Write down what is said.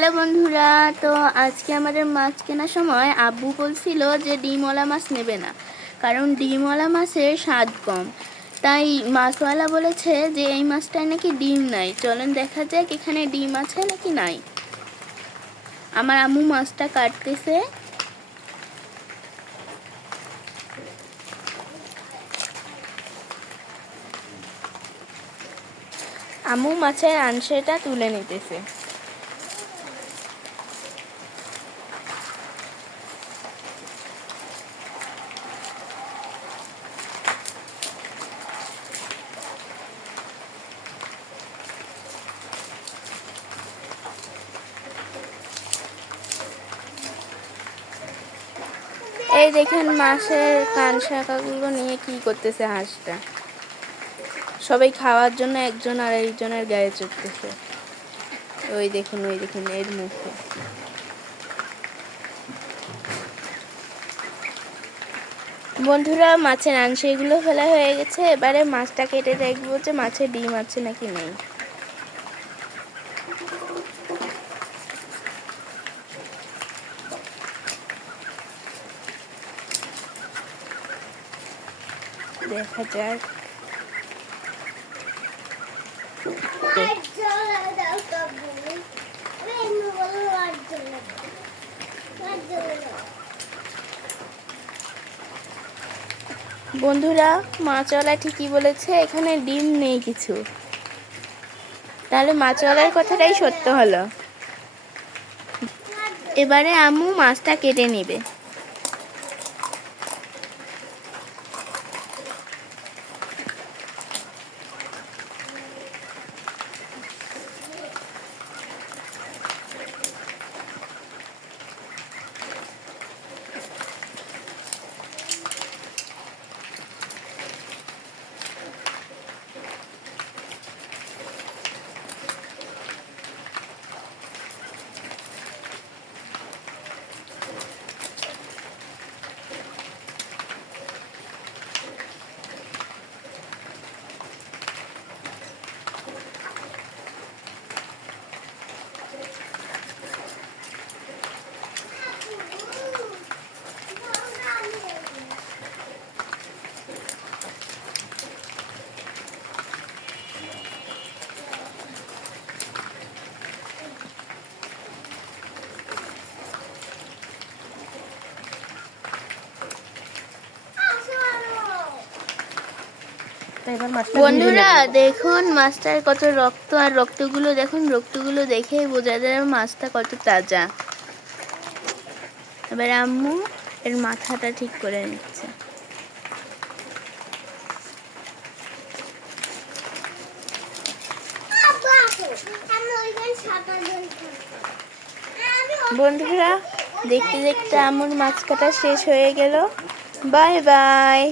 Hello বন্ধুরা, তো আজকে আমাদের মাছ কেনার সময় আব্বু বলছিল যে ডিমওয়ালা মাছ নেবে না, কারণ ডিমওয়ালা মাছের স্বাদ কম। তাই মাছওয়ালা বলেছে যে এই মাছটায় নাকি ডিম নাই। চলেন দেখা যাক এখানে ডিম আছে নাকি নাই। আমার আম্মু মাছটা কাটতেছে। আম্মু মাছের আংশটা তুলে নিতেছে। এই দেখেন মাছের কান শাখাগুলো নিয়ে কি করতেছে হাঁসটা। সবাই খাওয়ার জন্য একজন আর একজনের গায়ে চড়তেছে। ওই দেখুন ওই দেখুন, এর মুখে। বন্ধুরা, মাছের আংশ এগুলো ফেলা হয়ে গেছে। এবারে মাছটা কেটে দেখব যে মাছের ডিম আছে নাকি নেই। দেখা যাক। বন্ধুরা মাছওয়ালা ঠিকই বলেছে? এখানে ডিম নেই কিছু। তাহলে মাছওয়ালার কথাটাই সত্য হলো। এবারে আম্মু মাছটা কেটে নেবে। এবার মাছটা বন্ধুরা দেখুন মাছটার কত রক্ত আর রক্তগুলো দেখুন রক্তগুলো দেখে বোঝা যায় মাছটা কত তাজা। এবার আম্মু এর মাথাটা ঠিক করে নিচ্ছে। বন্ধুরা দেখতে দেখতে আমুর মাছ কাটা শেষ হয়ে গেল। Bye bye.